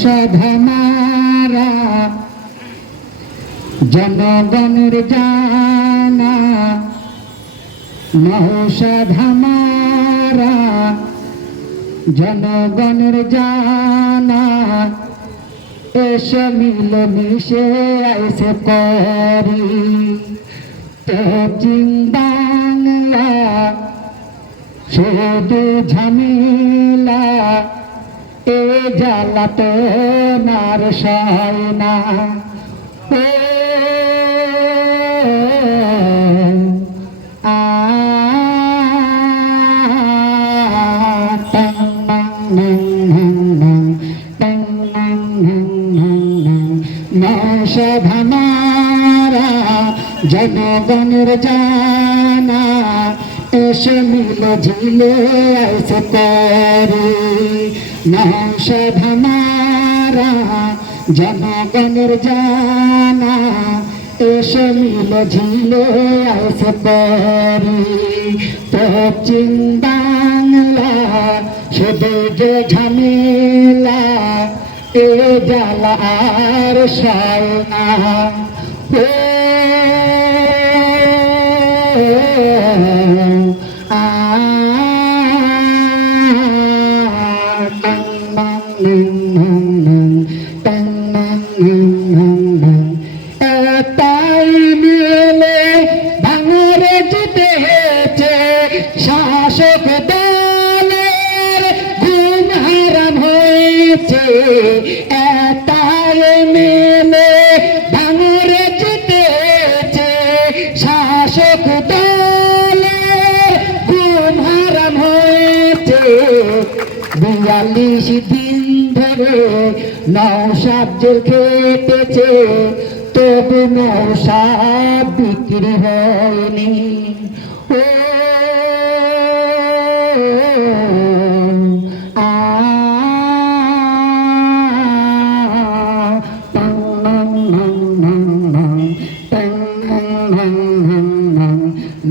সাধনারা জনগণের জানা মহসাধামারা জনগণের জানা। এসে মিল মিশে এসে করি। তো বাংলা শুধু ঝামেলা এ জ্বালা তো নার সয় না জনগণের জানা এসে মিল ঝিলে এসে করে নৌষধামারা জনগণের জানা, এসে মিল ঝিলে এসে করে পশ্চিম বাংলা শুধু যে ঝামেলা, এ জ্বালা আর সয় ও শাসক দলের ঘুম হারাম হয়েছে। এটাই মিলে ভাঙরে হেছে শাসক হারাম হয়েছে। বিয়াল্লিশ দিন ধরে নৌসাদ জেল খেটেছে। তবু নৌসাদ বিক্রি হয়নি।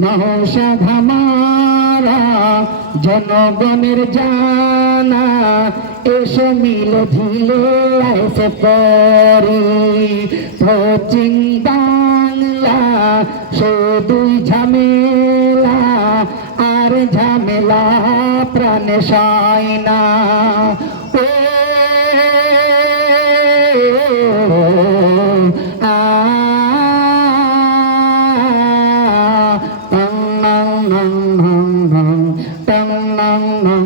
নাং। নৌসাদ হামারা জনগণের জানা, এসো মিল ঝিলে এসে পরে পশ্চিম বাংলা শুধুই ঝামেলা, আর ঝামেলা প্রাণে সায় না নং নং